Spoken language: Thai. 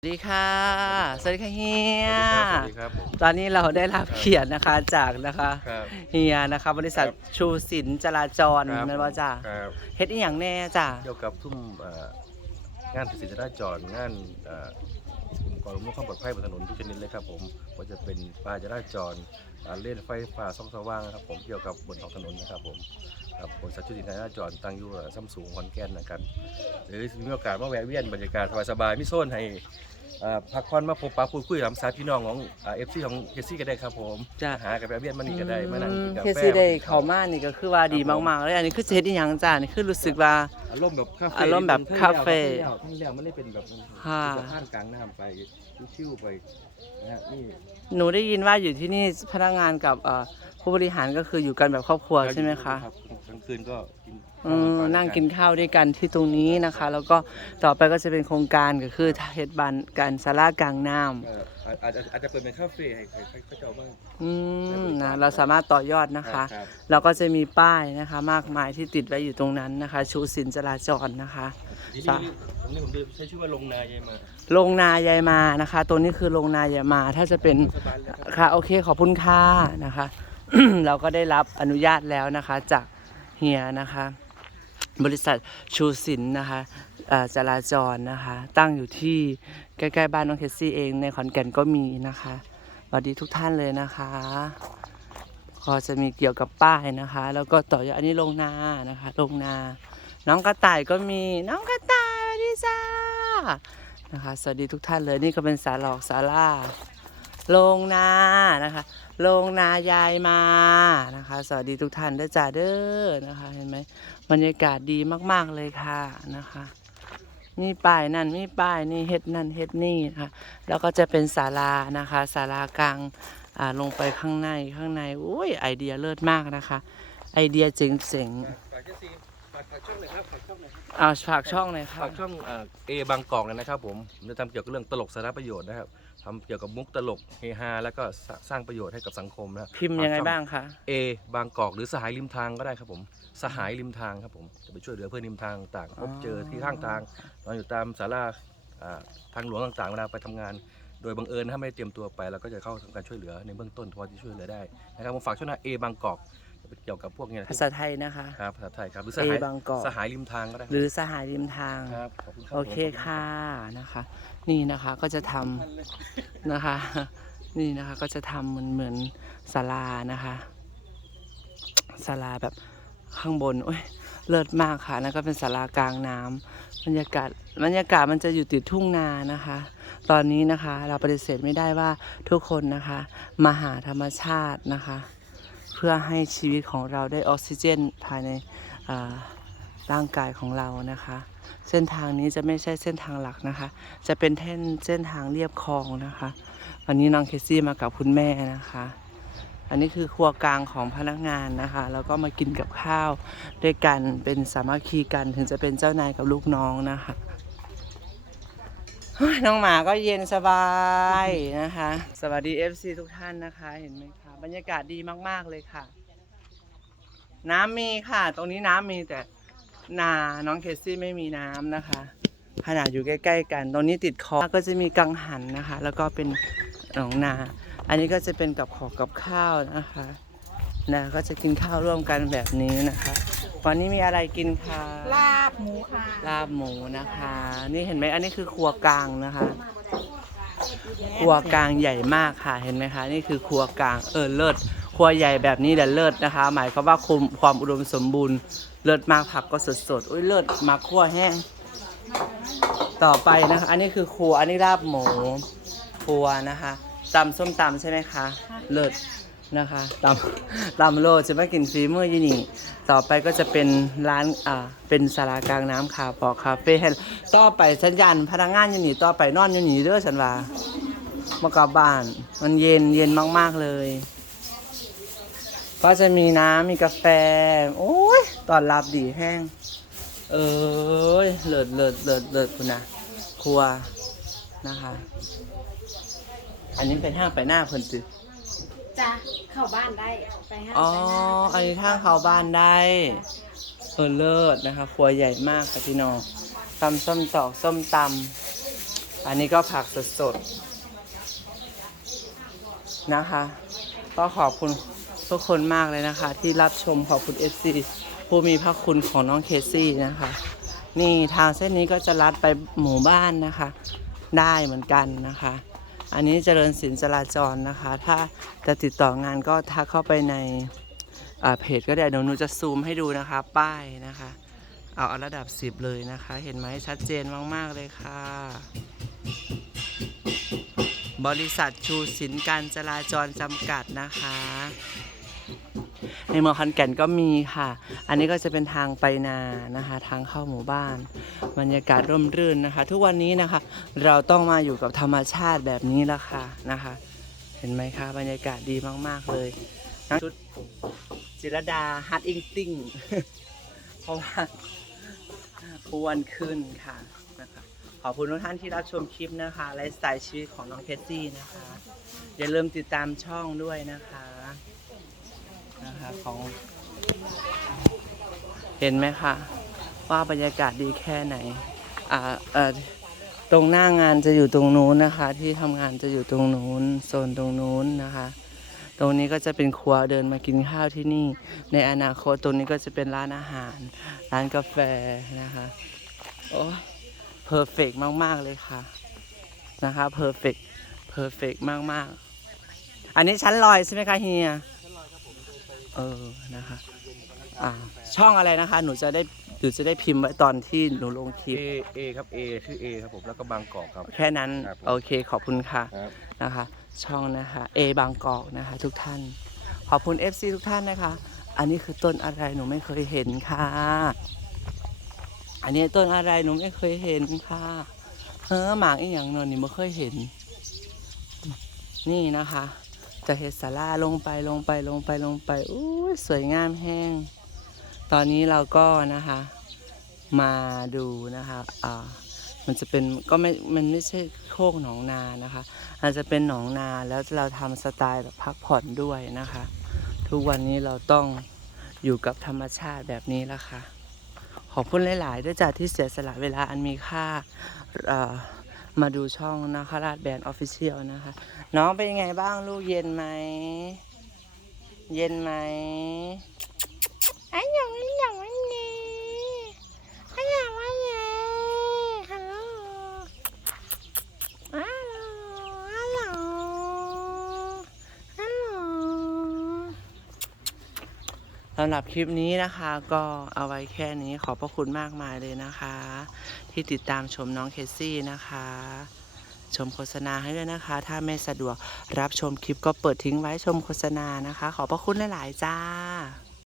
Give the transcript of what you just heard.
สวัสดีค่ะ สวัสดีค่ะเฮีย สวัสดีครับผม ตอนนี้เราได้รับเขียนนะคะจากนะคะครับเฮียนะคะบริษัทครับ ชูสินจราจรครับแม่นว่าจ้าครับเฮ็ดอีหยังแน่จ้าเกี่ยวกับทุ่มเอ่องานติดสินจราจรงานเอ่อ กลุ่มก่อรมความปลอดภัยบนถนนทุกชนิดเลยครับผมว่าจะเป็นป้ายจราจรอ่าเล่นไฟฟ้าส่องสว่างนะครับผมเกี่ยวกับบนท้องถนนนะครับผมครับบริษัทชุดินจราจรตั้งอยู่ซ้ำสูงขอนแก่นนะครับหรือมีโอกาสมาแวะเวียนบรรยากาศสบายๆมีโซนให้อ่าพักผ่อนมาพบปะพูดคุยกับสายพี่น้องของเอฟซีของเอซี่ก็ได้ครับผมจ้าหากับแวะเวียนมานี่ก็ได้มานั่งกินกาแฟเฮดซีเดย์เขามานี่ก็คือว่าดีมากๆเลยอันนี้คือสิเฮ็ดอีหยังจ้านี่คือรู้สึกว่า อารมณ์แบบคาเฟ่อารมณ์แบบคาเฟ่ท่านแล้วมันได้เป็นแบบค่ะสะพานกลางน้ำไปชิวๆไปนะฮะนี่หนูได้ยินว่าอยู่ที่นี่พนักงานกับเอ่อผู้บริหารก็คืออยู่กันแบบครอบครัวใช่ไหมคะรับ กลางคืนก็กินอืมนั่งกินข้าวด้วยกันที่ตรงนี้นะคะ แล้วก็ต่อไปก็จะเป็นโครงการก็คือเฮ็ดบานการศาลากลางน้ำ เอ่ออาจอาจจะอาจจะเปิดเป็นคาเฟ่ให้ให้ให้เขาเจ้าบ้าง อืมนะเราสามารถต่อยอดนะคะรับ เราก็จะมีป้ายนะคะ มากมายที่ติดไว้อยู่ตรงนั้นนะคะ ชูสินจราจรนะคะ ทีจ้ะนี้ตรงนี้ผมใช้ชื่อว่าลงนายายมาลงนายายมานะคะ ตัวนี้คือลงนายายมา ถ้าจะเป็นสบายเลยครับค่ะโอเคขอบคุณค่ะนะคะ เราก็ได้รับอนุญาตแล้วนะคะ จาก เฮียนะคะ บริษัทชูสินนะคะจราจรนะคะ ตั้งอยู่ที่ใกล้ๆบ้านน้องเคสซี่เองในขอนแก่นก็มีนะคะสวัสดีทุกท่านเลยนะคะก็จะมีเกี่ยวกับป้ายนะคะ แล้วก็ต่อยอันนี้ลงนานะคะลงนา น้องกระต่ายก็มีน้องกระต่ายสวัสดีจ้านะคะ สวัสดีทุกท่านเลยนี่ก็เป็นสาหลอกสาลา ลงนานะคะลงนายายมานะคะ สวัสดีทุกท่านด้วยจ้าเด้อนะคะ เห็นไหมบรรยากาศดีมาก ๆเลยค่ะนะคะ มีป้ายนั่นมีป้ายนี่เฮ็ดนั่นเฮ็ดนี่นะคะแล้วก็จะเป็นศาลานะคะศาลากลางอ่าลงไปข้างในข้างในอุ้ยไอเดียเลิศมากนะคะ ไอเดียเจ๋งฝากเจสซี่ฝากฝากช่องหน่อยครับฝากช่องหน่อยครับๆเอาฝากช่องเลยค่ะฝากช่องเอบางกอกเลยนะครับผมจะทำเกี่ยวกับเรื่องตลกสาระประโยชน์นะครับ ทำเกี่ยวกับมุกตลกเฮฮาแล้วก็สร้างสร้างประโยชน์ให้กับสังคมนะพิมพ์ยังไงบ้างคะเอบางกอกหรือสหายริมทางก็ได้ครับผมสหายริมทางครับผมจะไปช่วยเหลือเพื่อนริมทางต่างพบเจอที่ข้างทางนอนอยู่ตามศาลาอ่าทางหลวงต่างๆเวลาไปทำงาน โดยบังเอิญถ้าไม่ได้เตรียมตัวไปเราก็จะเข้าทำการช่วยเหลือในเบื้องต้นพอที่ช่วยเหลือได้นะครับผมฝากช่องนะเอบางกอก จะเป็นเกี่ยวกับพวกเนี้ยภาษาไทยนะคะ ครับภาษาไทยครับหรือสเอหายบางกอกสหายริมทางก็ได้หรือสหายริมทางครับขอบคุณครับโอเคผมค่ะนะคะ นี่นะคะก็จะทำนะคะ นี่นะคะก็จะทำเหมือนเหมือนศาลานะคะศาลาแบบข้างบนโอ้ยเลิศมากค่ะนั่นก็เป็นศาลากลางน้ำบรรยากาศบรรยากาศมันจะอยู่ติดทุ่งนานะคะ ตอนนี้นะคะ เราปฏิเสธไม่ได้ว่าทุกคนนะคะมาหาธรรมชาตินะคะ เพื่อให้ชีวิตของเราได้ออกซิเจนภายในร่างกายของเรานะคะ เส้นทางนี้จะไม่ใช่เส้นทางหลักนะคะ จะเป็นเส้นเส้นทางเรียบคลองนะคะ วันนี้น้องเคซี่มากับคุณแม่นะคะ อันนี้คือครัวกลางของพนักงานนะคะ แล้วก็มากินกับข้าวด้วยกันเป็นสามัคคีกันถึงจะเป็นเจ้านายกับลูกน้องนะคะ น้องหมาก็เย็นสบายนะคะ สวัสดี FC ทุกท่านนะคะ เห็นไหมคะบรรยากาศดีมาก ๆ เลยค่ะ น้ำมีค่ะ ตรงนี้น้ำมีแต่นาน้องเคซี่ไม่มีน้ำนะคะขนาดอยู่ใกล้ ๆ กัน ตรงนี้ติดคอก็จะมีกังหันนะคะ แล้วก็เป็นหนองนา อันนี้ก็จะเป็นกับขอกับข้าวนะคะนะก็จะกินข้าวร่วมกันแบบนี้นะคะ วันนี้มีอะไรกินคะลาบหมูค่ะลาบหมูนะคะ นี่เห็นไหมอันนี้คือครัวกลางนะคะ ครัวกลางใหญ่มากค่ะเห็นไหมคะ นี่คือครัวกลางเออเลิศครัวใหญ่แบบนี้แหละเลิศนะคะ หมายความว่าคุมความอุดมสมบูรณ์เลิศมากผักก็สดๆอุ้ยเลิศมาคั่วแห้งต่อไปนะคะ อันนี้คือครัวอันนี้ลาบหมูครัวนะคะตำส้มตำใช่ไหมคะ เลิศ นะคะตำตำโลดจะมากินฟีเมือยี่นี่ ต่อไปก็จะเป็นร้านอ่าเป็นสารากลางน้ำคาปอคาเฟ่ต่อไปสัญญาณพนักงานยู่นี่ต่อไปนอนยู่นี่เด้อฉันว่ามากลับบ้าน มันเย็นเย็นมากๆเลย ก็จะมีน้ำมีกาแฟ โอ้ยตอนรับดีแห้ง เอ้ยเลิศเลิศเลิศเลิศคุณนะครัวนะคะ อันนี้เป็นห้างไปหน้าเพิ่นจิ จ้ะเข้าบ้านได้ไปห้างอ๋อ ไปอันนี้ทางเข้าบ้านได้ เออเลิศนะคะ ครัวใหญ่มากค่ะพี่น้องตำส้มตอกส้มตำ อันนี้ก็ผักสดๆ นะคะ ก็ขอบคุณทุกคนมากเลยนะคะ ที่รับชมขอบคุณ FC ผู้มีพระคุณของน้องเคซี่นะคะ นี่ทางเส้นนี้ก็จะลัดไปหมู่บ้านนะคะ ได้เหมือนกันนะคะ อันนี้เจริญสินจราจรนะคะ ถ้าจะติดต่องานก็ทักเข้าไปในเพจก็ได้เดี๋ยวหนูจะซูมให้ดูนะคะ ป้ายนะคะ เอาระดับ 10 เลยนะคะ เห็นไหมชัดเจนมาก ๆ เลยค่ะ บริษัทชูสินการจราจรจำกัดนะคะ เมืองขอนแก่นก็มีค่ะ อันนี้ก็จะเป็นทางไปนานะคะ ทางเข้าหมู่บ้าน บรรยากาศร่มรื่นนะคะ ทุกวันนี้นะคะ เราต้องมาอยู่กับธรรมชาติแบบนี้ละค่ะนะคะ เห็นไหมคะบรรยากาศดีมากๆเลยนะชุดจิรดาฮัตอิงติ้งเพราะว่าอ้วนขึ้นค่ะนะคะขอบคุณทุกท่านที่รับชมคลิปนะคะไลฟ์สไตล์ชีวิตของน้องเคสซี่นะคะ อย่าลืมติดตามช่องด้วยนะคะ นะคะของ เห็นไหมคะว่าบรรยากาศดีแค่ไหนอ่าเออตรงหน้างานจะอยู่ตรงนู้นนะคะ ที่ทำงานจะอยู่ตรงนู้นโซนตรงนู้นนะคะ ตรงนี้ก็จะเป็นครัวเดินมากินข้าวที่นี่ ในอนาคตตรงนี้ก็จะเป็นร้านอาหาร ร้านกาแฟนะคะโอ้เพอร์เฟกมาก ๆ เลยค่ะนะคะเพอร์เฟกเพอร์เฟกมาก ๆ อันนี้ชั้นลอยใช่ไหมคะเฮีย เออนะคะอ่าช่องอะไรนะคะ หนูจะได้หนูจะได้พิมพ์ไว้ตอนที่หนูลงคลิป เอเอครับเอชื่อเอครับผมแล้วก็บางกอกครับ แค่นั้นครับผม โอเคขอบคุณค่ะครับ นะคะ ช่องนะคะเอบางกอกนะคะ ทุกท่าน ขอบคุณ FC ทุกท่านนะคะ อันนี้คือต้นอะไรหนูไม่เคยเห็นค่ะ อันนี้ต้นอะไรหนูไม่เคยเห็นค่ะเออหมากอีกอย่างหนนนี่ไม่เคยเห็น นี่นะคะ จะเห็ดสาราลงไปลงไปลงไปลงไปอู้สวยงามแห้ง ตอนนี้เราก็นะคะ มาดูนะคะอ่ามันจะเป็นก็ไม่ มันไม่ใช่โคกหนองนานะคะ อาจจะเป็นหนองนาแล้วเราทำสไตล์แบบพักผ่อนด้วยนะคะ ทุกวันนี้เราต้องอยู่กับธรรมชาติแบบนี้ล้วค่ะ ขอบคุณหลาย ๆ ด้วยจ้ะที่เสียสละเวลาอันมีค่าอ่อมาดูช่องนะคะราดแบรนด์ออฟฟิเชียลนะคะ น้องเป็นยังไงบ้างลูกเย็นไหม เย็นไหมอันยังอันยังอันนี้อันยังอันนี้ฮัลโหลฮัลโหลฮัลโหลฮัลโหลสำหรับคลิปนี้นะคะก็เอาไว้แค่นี้ขอบพระคุณมากมายเลยนะคะ ที่ติดตามชมน้องเคซี่นะคะ ชมโฆษณาให้ด้วยนะคะ ถ้าไม่สะดวกรับชมคลิปก็เปิดทิ้งไว้ชมโฆษณานะคะ ขอบพระคุณหลาย ๆ จ้า